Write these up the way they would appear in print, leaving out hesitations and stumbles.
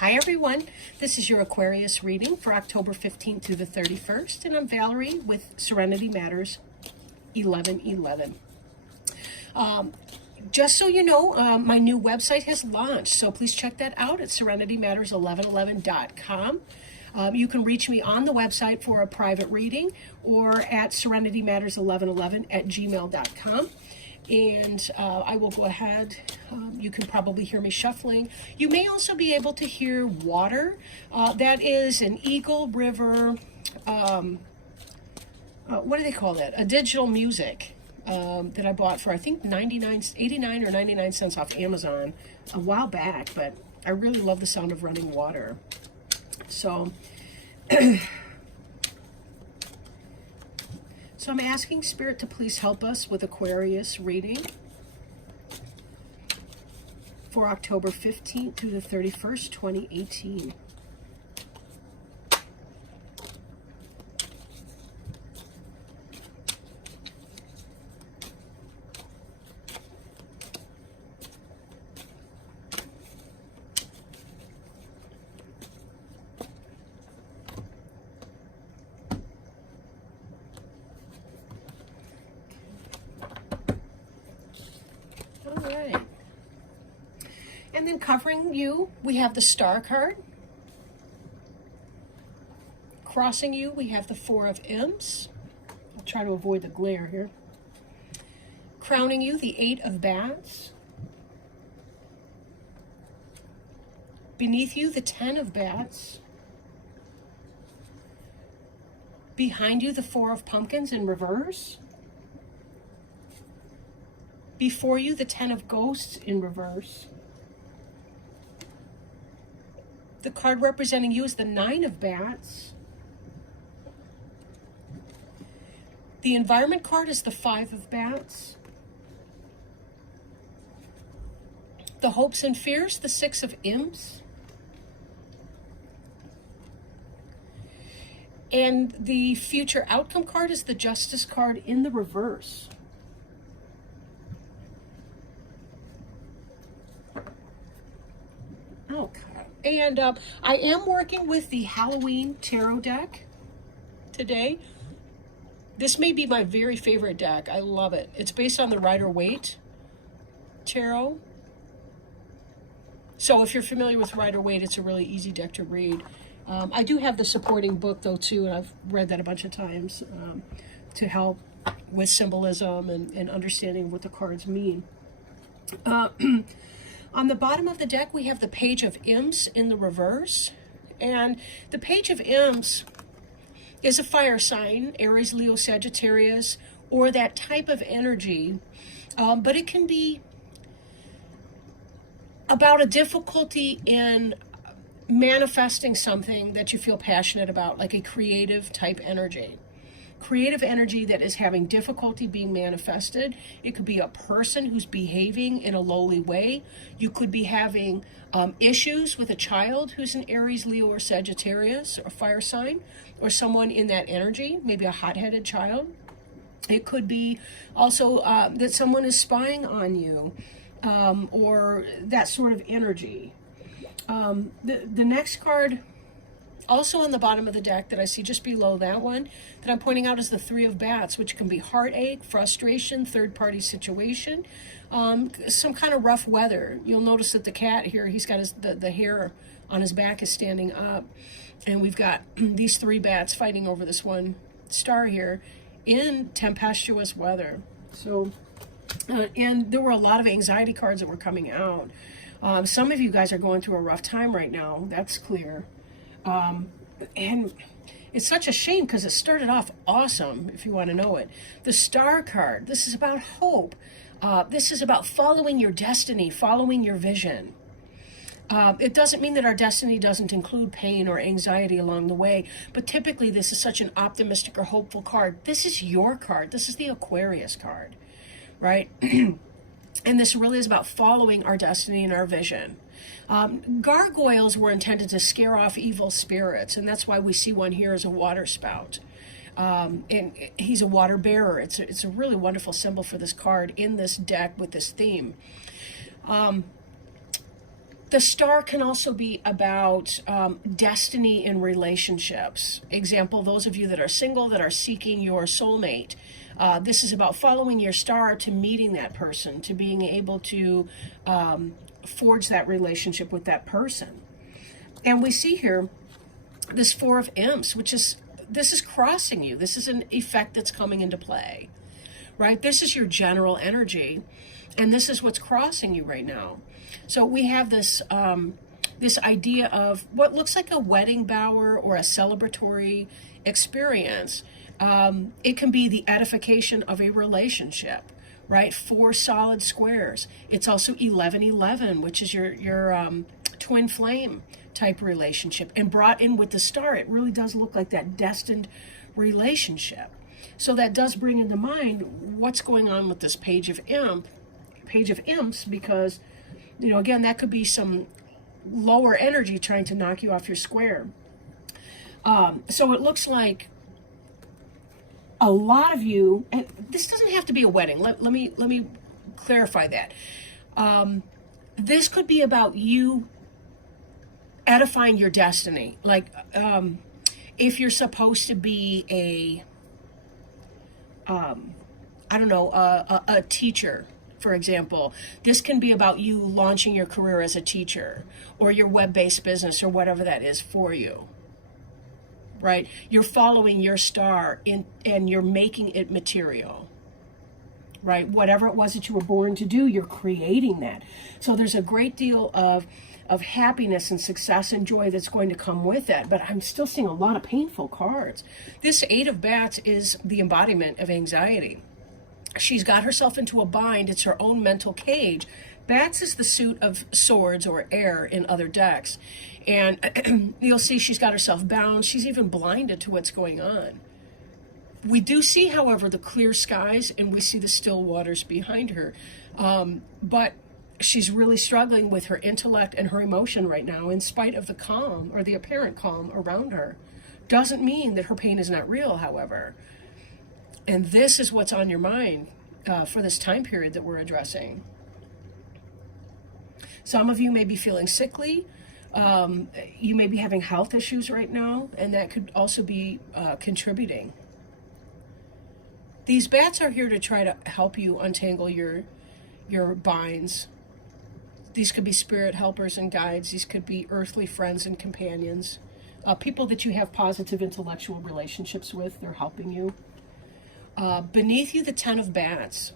Hi everyone, this is your Aquarius reading for October 15th through the 31st, and I'm Valerie with Serenity Matters 1111. Just so you know, my new website has launched, so please check that out at serenitymatters1111.com. You can reach me on the website for a private reading or at serenitymatters1111@gmail.com. And I will go ahead. You can probably hear me shuffling. You may also be able to hear water. That is an Eagle River, what do they call that? A digital music that I bought for, I think, 89 or 99 cents off Amazon a while back. But I really love the sound of running water. So... So I'm asking Spirit to please help us with Aquarius reading for October 15th through the 31st, 2018. Right. And then covering you, we have the Star card. Crossing you, we have the Four of Imps. I'll try to avoid the glare here. Crowning you, the Eight of Bats. Beneath you, the Ten of Bats. Behind you, the Four of Pumpkins in reverse. Before you, the Ten of Ghosts in reverse. The card representing you is the Nine of Bats. The Environment card is the Five of Bats. The Hopes and Fears, the Six of Imps. And the Future Outcome card is the Justice card in the reverse. Okay. And I am working with the Halloween Tarot deck today. This may be my very favorite deck. I love it. It's based on the Rider-Waite Tarot. So if you're familiar with Rider-Waite, it's a really easy deck to read. I do have the supporting book, though, too, and I've read that a bunch of times to help with symbolism and understanding what the cards mean. On the bottom of the deck, we have the Page of Imps in the reverse. And the Page of Imps is a fire sign, Aries, Leo, Sagittarius, or that type of energy. But it can be about a difficulty in manifesting something that you feel passionate about, like a creative type energy. Creative energy that is having difficulty being manifested. It could be a person who's behaving in a lowly way. You could be having issues with a child who's an Aries, Leo, or Sagittarius, or fire sign, or someone in that energy, maybe a hot-headed child. It could be also that someone is spying on you, or that sort of energy. The next card, also on the bottom of the deck that I see just below that one, that I'm pointing out is the Three of Bats, which can be heartache, frustration, third-party situation, some kind of rough weather. You'll notice that the cat here, he's got the hair on his back is standing up, and we've got these three bats fighting over this one star here in tempestuous weather. So, and there were a lot of anxiety cards that were coming out. Some of you guys are going through a rough time right now, that's clear. And it's such a shame because it started off awesome, if you want to know it. The Star card, this is about hope. This is about following your destiny, following your vision. It doesn't mean that our destiny doesn't include pain or anxiety along the way, but typically this is such an optimistic or hopeful card. This is your card. This is the Aquarius card, right? And this really is about following our destiny and our vision. Gargoyles were intended to scare off evil spirits, and that's why we see one here as a water spout. And he's a water bearer. It's a really wonderful symbol for this card in this deck with this theme. The star can also be about destiny in relationships. Example, those of you that are single, that are seeking your soulmate. This is about following your star to meeting that person, to being able to forge that relationship with that person. And we see here this Four of Imps, which is, this is crossing you. This is an effect that's coming into play, right? This is your general energy, and this is what's crossing you right now. So we have this this idea of what looks like a wedding bower or a celebratory experience. It can be the edification of a relationship, right? 4 solid squares. It's also 1111, which is your twin flame type relationship. And brought in with the star, it really does look like that destined relationship. So that does bring into mind what's going on with this Page of Imps, because, you know, again, that could be some lower energy trying to knock you off your square. So it looks like a lot of you, and this doesn't have to be a wedding. Let me clarify that. This could be about you edifying your destiny. Like, if you're supposed to be a teacher, for example, this can be about you launching your career as a teacher, or your web-based business, or whatever that is for you, right? You're following your star and you're making it material, right? Whatever it was that you were born to do, you're creating that. So there's a great deal of happiness and success and joy that's going to come with that. But I'm still seeing a lot of painful cards. This Eight of Bats is the embodiment of anxiety. She's got herself into a bind. It's her own mental cage. Bats is the suit of swords or air in other decks. And you'll see she's got herself bound. She's even blinded to what's going on. We do see, however, the clear skies, and we see the still waters behind her. But she's really struggling with her intellect and her emotion right now, in spite of the calm, or the apparent calm, around her. Doesn't mean that her pain is not real, however. And this is what's on your mind for this time period that we're addressing. Some of you may be feeling sickly. You may be having health issues right now, and that could also be contributing. These bats are here to try to help you untangle your binds. These could be spirit helpers and guides. These could be earthly friends and companions. People that you have positive intellectual relationships with, they're helping you. Beneath you, the 10 of Bats.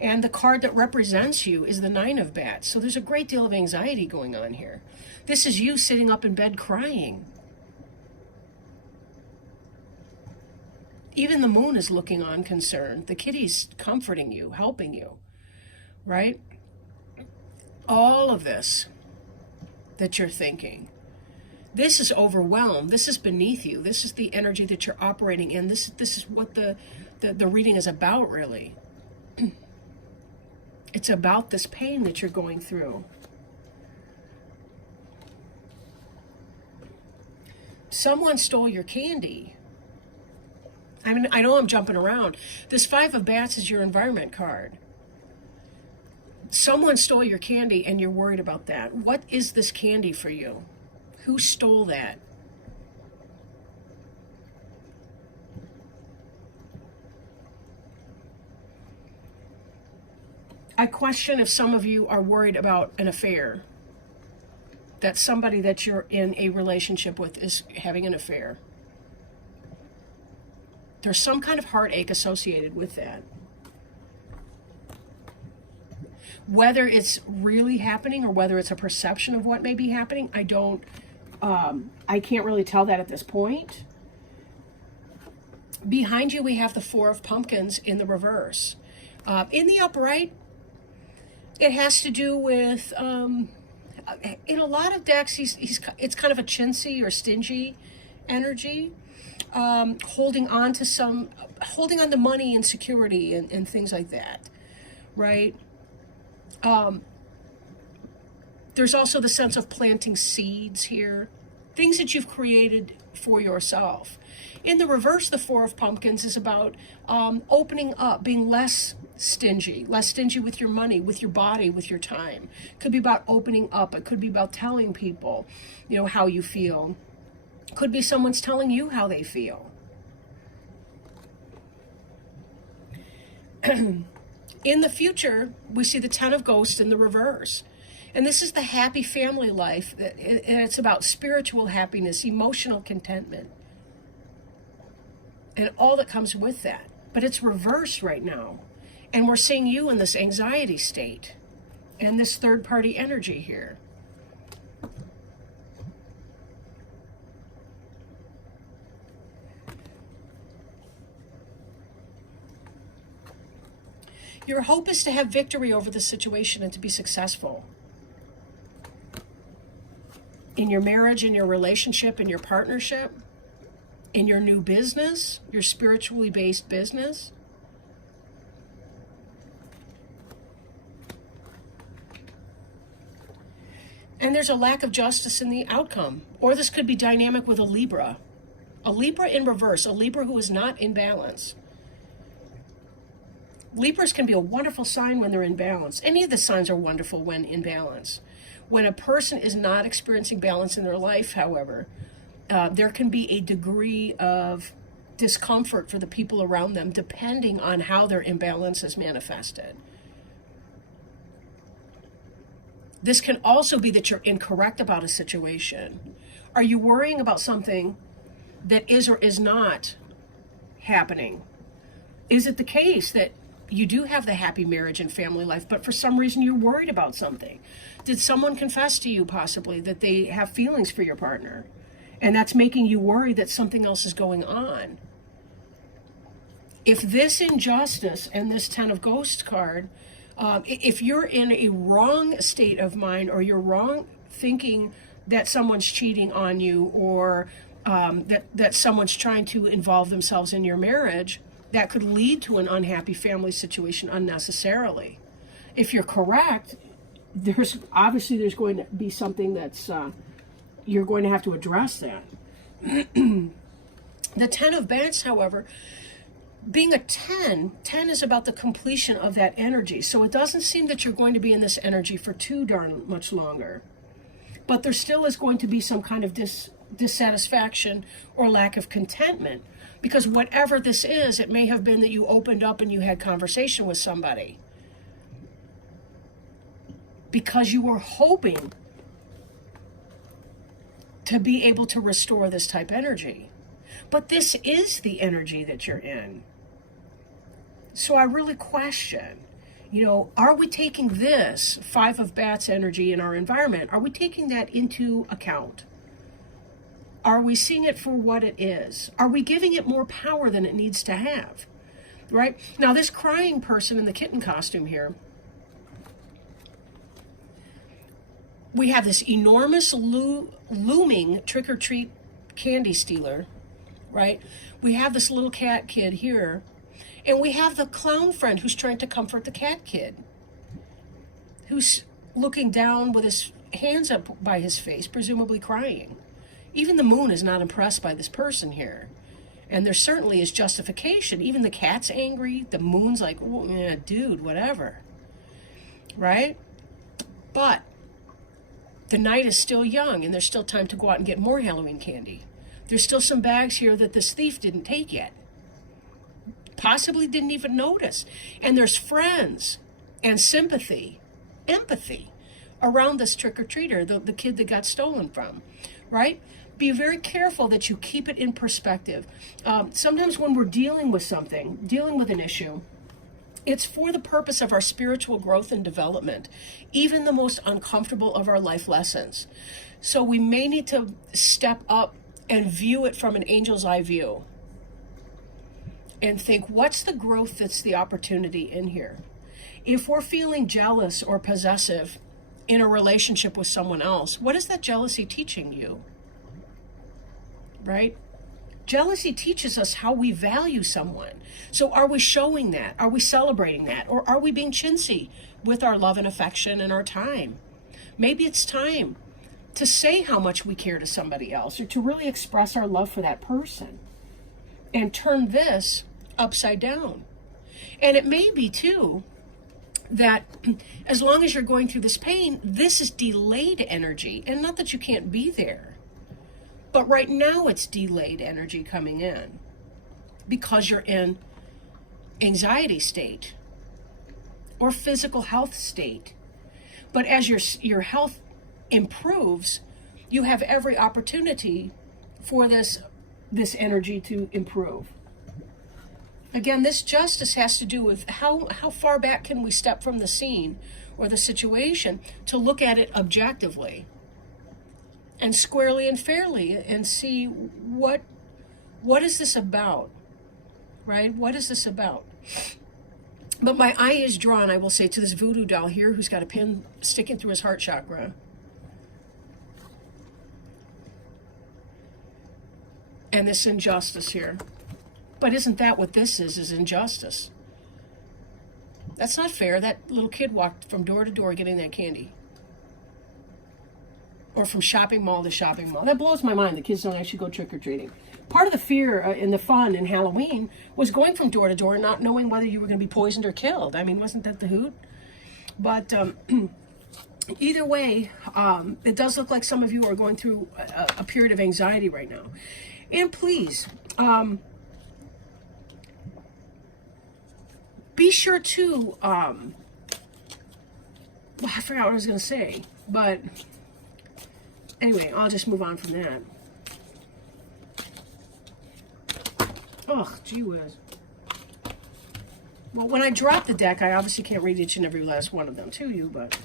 And the card that represents you is the 9 of Bats. So there's a great deal of anxiety going on here. This is you sitting up in bed crying. Even the moon is looking on concerned. The kitty's comforting you, helping you, right? All of this that you're thinking, this is overwhelmed. This is beneath you. This is the energy that you're operating in. This is what the reading is about, really. It's about this pain that you're going through. Someone stole your candy. I mean, I know I'm jumping around. This 5 of Bats is your environment card. Someone stole your candy and you're worried about that. What is this candy for you? Who stole that? I question if some of you are worried about an affair. That somebody that you're in a relationship with is having an affair. There's some kind of heartache associated with that. Whether it's really happening or whether it's a perception of what may be happening, I can't really tell that at this point. Behind you, we have the 4 of Pumpkins in the reverse. In the upright, it has to do with, in a lot of decks, it's kind of a chintzy or stingy energy, holding on to money and security and things like that, right? There's also the sense of planting seeds here, things that you've created for yourself. In the reverse, the Four of Pumpkins is about opening up, being less stingy with your money, with your body, with your time. It could be about opening up. It could be about telling people, how you feel. It could be someone's telling you how they feel. In the future, we see the Ten of Ghosts in the reverse. And this is the happy family life. And it's about spiritual happiness, emotional contentment, and all that comes with that. But it's reversed right now. And we're seeing you in this anxiety state and this third-party energy here. Your hope is to have victory over the situation and to be successful. In your marriage, in your relationship, in your partnership, in your new business, your spiritually based business. And there's a lack of justice in the outcome. Or this could be dynamic with a Libra. A Libra in reverse, a Libra who is not in balance. Libras can be a wonderful sign when they're in balance. Any of the signs are wonderful when in balance. When a person is not experiencing balance in their life, however, there can be a degree of discomfort for the people around them depending on how their imbalance is manifested. This can also be that you're incorrect about a situation. Are you worrying about something that is or is not happening? Is it the case that you do have the happy marriage and family life, but for some reason you're worried about something? Did someone confess to you possibly that they have feelings for your partner, and that's making you worry that something else is going on? If this injustice and this Ten of Ghosts card, if you're in a wrong state of mind, or you're wrong thinking that someone's cheating on you, or that someone's trying to involve themselves in your marriage, that could lead to an unhappy family situation unnecessarily. If you're correct, there's going to be something that's, you're going to have to address that. The Ten of Bats, however, being a 10 is about the completion of that energy. So it doesn't seem that you're going to be in this energy for too darn much longer. But there still is going to be some kind of dissatisfaction or lack of contentment. Because whatever this is, it may have been that you opened up and you had conversation with somebody, because you were hoping to be able to restore this type energy. But this is the energy that you're in. So I really question, are we taking this Five of Bats energy in our environment? Are we taking that into account? Are we seeing it for what it is? Are we giving it more power than it needs to have? Right? Now, this crying person in the kitten costume here, we have this enormous looming trick-or-treat candy stealer, right? We have this little cat kid here, and we have the clown friend who's trying to comfort the cat kid, who's looking down with his hands up by his face, presumably crying. Even the moon is not impressed by this person here. And there certainly is justification. Even the cat's angry. The moon's like, oh, yeah, dude, whatever. Right? But the night is still young, and there's still time to go out and get more Halloween candy. There's still some bags here that this thief didn't take yet. Possibly didn't even notice. And there's friends and sympathy, empathy around this trick-or-treater, the kid that got stolen from. Right? Be very careful that you keep it in perspective. Sometimes when we're dealing with something, dealing with an issue, it's for the purpose of our spiritual growth and development, even the most uncomfortable of our life lessons. So we may need to step up and view it from an angel's eye view and think, what's the growth that's the opportunity in here? If we're feeling jealous or possessive in a relationship with someone else, what is that jealousy teaching you? Right? Jealousy teaches us how we value someone. So are we showing that? Are we celebrating that? Or are we being chintzy with our love and affection and our time? Maybe it's time to say how much we care to somebody else, or to really express our love for that person, and turn this upside down. And it may be too that as long as you're going through this pain, this is delayed energy. And not that you can't be there, but right now it's delayed energy coming in because you're in anxiety state or physical health state. But as your health improves, you have every opportunity for this energy to improve. Again, this justice has to do with how far back can we step from the scene or the situation to look at it objectively and squarely and fairly and see what is this about, right? What is this about? But my eye is drawn, I will say, to this voodoo doll here who's got a pin sticking through his heart chakra. And this injustice here. But isn't that what this is injustice? That's not fair. That little kid walked from door to door getting that candy. Or from shopping mall to shopping mall. That blows my mind. The kids don't actually go trick-or-treating. Part of the fear and the fun in Halloween was going from door to door and not knowing whether you were going to be poisoned or killed. I mean, wasn't that the hoot? But either way, it does look like some of you are going through a period of anxiety right now. And please, be sure to, well, I forgot what I was going to say, but anyway, I'll just move on from that. Oh, gee whiz. Well, when I drop the deck, I obviously can't read each and every last one of them to you, but,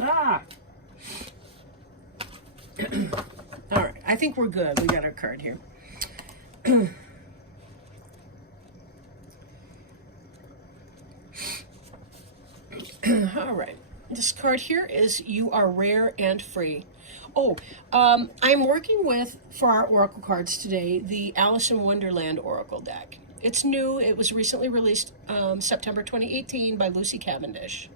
all right, I think we're good. We got our card here. All right. This card here is You Are Rare and Free. Oh, I'm working with, for our Oracle cards today, the Alice in Wonderland Oracle deck. It's new. It was recently released September 2018 by Lucy Cavendish.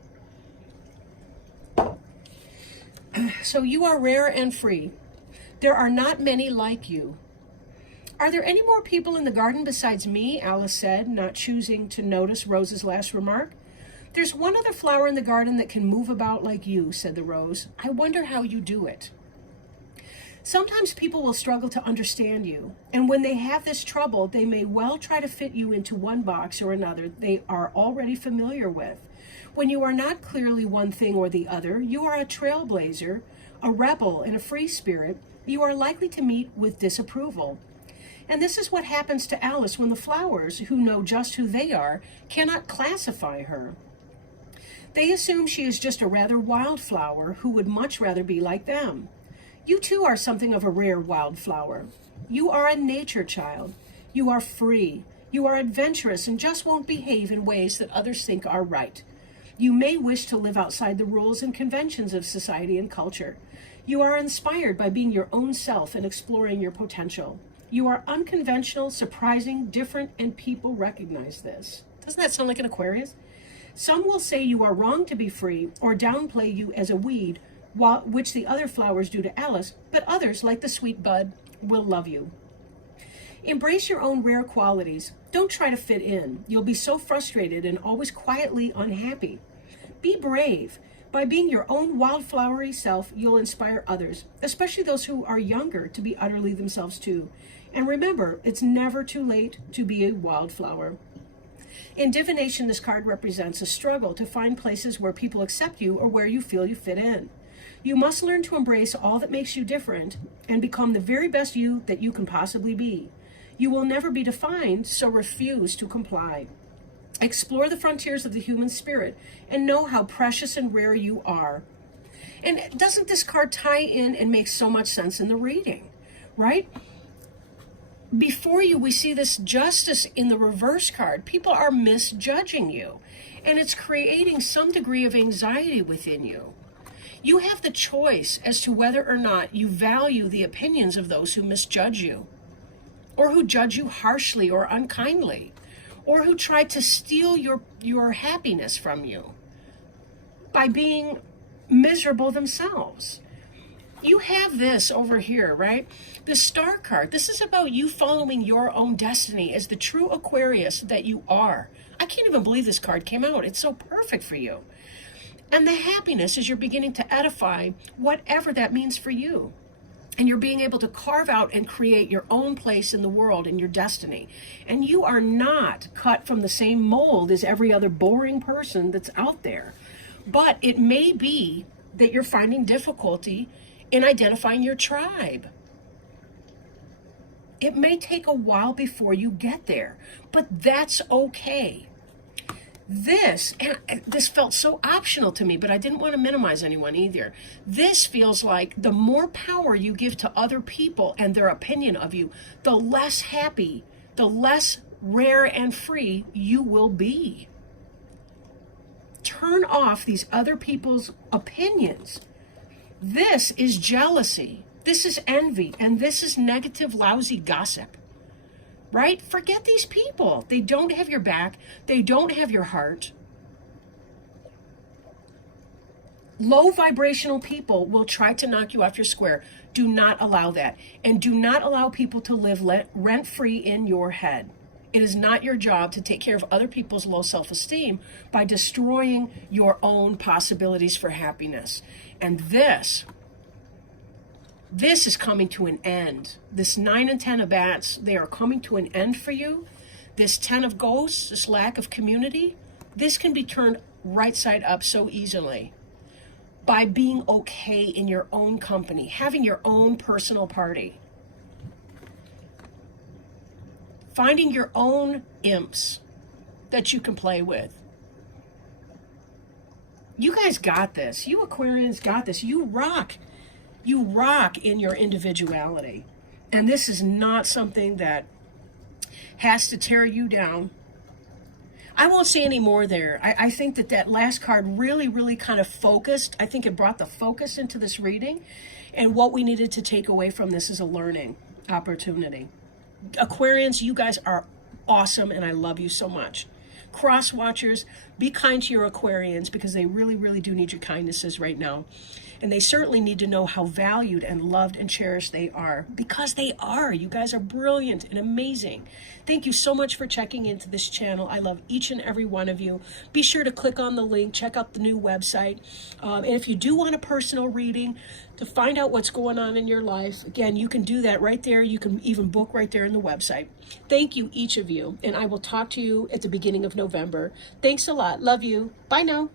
So you are rare and free. There are not many like you. Are there any more people in the garden besides me? Alice said, not choosing to notice Rose's last remark. There's one other flower in the garden that can move about like you, said the rose. I wonder how you do it. Sometimes people will struggle to understand you, and when they have this trouble, they may well try to fit you into one box or another they are already familiar with. When you are not clearly one thing or the other, you are a trailblazer, a rebel, and a free spirit. You are likely to meet with disapproval. And this is what happens to Alice when the flowers, who know just who they are, cannot classify her. They assume she is just a rather wild flower who would much rather be like them. You too are something of a rare wildflower. You are a nature child. You are free. You are adventurous and just won't behave in ways that others think are right. You may wish to live outside the rules and conventions of society and culture. You are inspired by being your own self and exploring your potential. You are unconventional, surprising, different, and people recognize this. Doesn't that sound like an Aquarius? Some will say you are wrong to be free or downplay you as a weed, which the other flowers do to Alice, but others, like the sweet bud, will love you. Embrace your own rare qualities. Don't try to fit in. You'll be so frustrated and always quietly unhappy. Be brave. By being your own wildflowery self, you'll inspire others, especially those who are younger, to be utterly themselves too. And remember, it's never too late to be a wildflower. In divination, this card represents a struggle to find places where people accept you or where you feel you fit in. You must learn to embrace all that makes you different and become the very best you that you can possibly be. You will never be defined, so refuse to comply. Explore the frontiers of the human spirit and know how precious and rare you are. And doesn't this card tie in and make so much sense in the reading, right? Before you, we see this justice in the reverse card. People are misjudging you, and it's creating some degree of anxiety within you. You have the choice as to whether or not you value the opinions of those who misjudge you, or who judge you harshly or unkindly, or who try to steal your happiness from you by being miserable themselves. You have this over here, right? The Star card. This is about you following your own destiny as the true Aquarius that you are. I can't even believe this card came out. It's so perfect for you. And the happiness is you're beginning to edify whatever that means for you. And you're being able to carve out and create your own place in the world and your destiny. And you are not cut from the same mold as every other boring person that's out there. But it may be that you're finding difficulty in identifying your tribe. It may take a while before you get there, but that's okay. This felt so optional to me, but I didn't want to minimize anyone either. This feels like the more power you give to other people and their opinion of you, the less happy, the less rare and free you will be. Turn off these other people's opinions. This is jealousy. This is envy. And this is negative, lousy gossip. Right? Forget these people. They don't have your back. They don't have your heart. Low vibrational people will try to knock you off your square. Do not allow that. And do not allow people to live rent-free in your head. It is not your job to take care of other people's low self-esteem by destroying your own possibilities for happiness. And this is coming to an end. This 9 and 10 of bats, they are coming to an end for you. This 10 of ghosts, this lack of community, this can be turned right side up so easily by being okay in your own company, having your own personal party. Finding your own imps that you can play with. You guys got this. You Aquarians got this. You rock. You rock in your individuality. And this is not something that has to tear you down. I won't say any more there. I think that last card really, really kind of focused. I think it brought the focus into this reading. And what we needed to take away from this is a learning opportunity. Aquarians, you guys are awesome, and I love you so much. Cross watchers, be kind to your Aquarians because they really, really do need your kindnesses right now. And they certainly need to know how valued and loved and cherished they are, because they are. You guys are brilliant and amazing. Thank you so much for checking into this channel. I love each and every one of you. Be sure to click on the link, check out the new website. And if you do want a personal reading to find out what's going on in your life, again, you can do that right there. You can even book right there in the website. Thank you, each of you. And I will talk to you at the beginning of November. Thanks a lot. Love you. Bye now.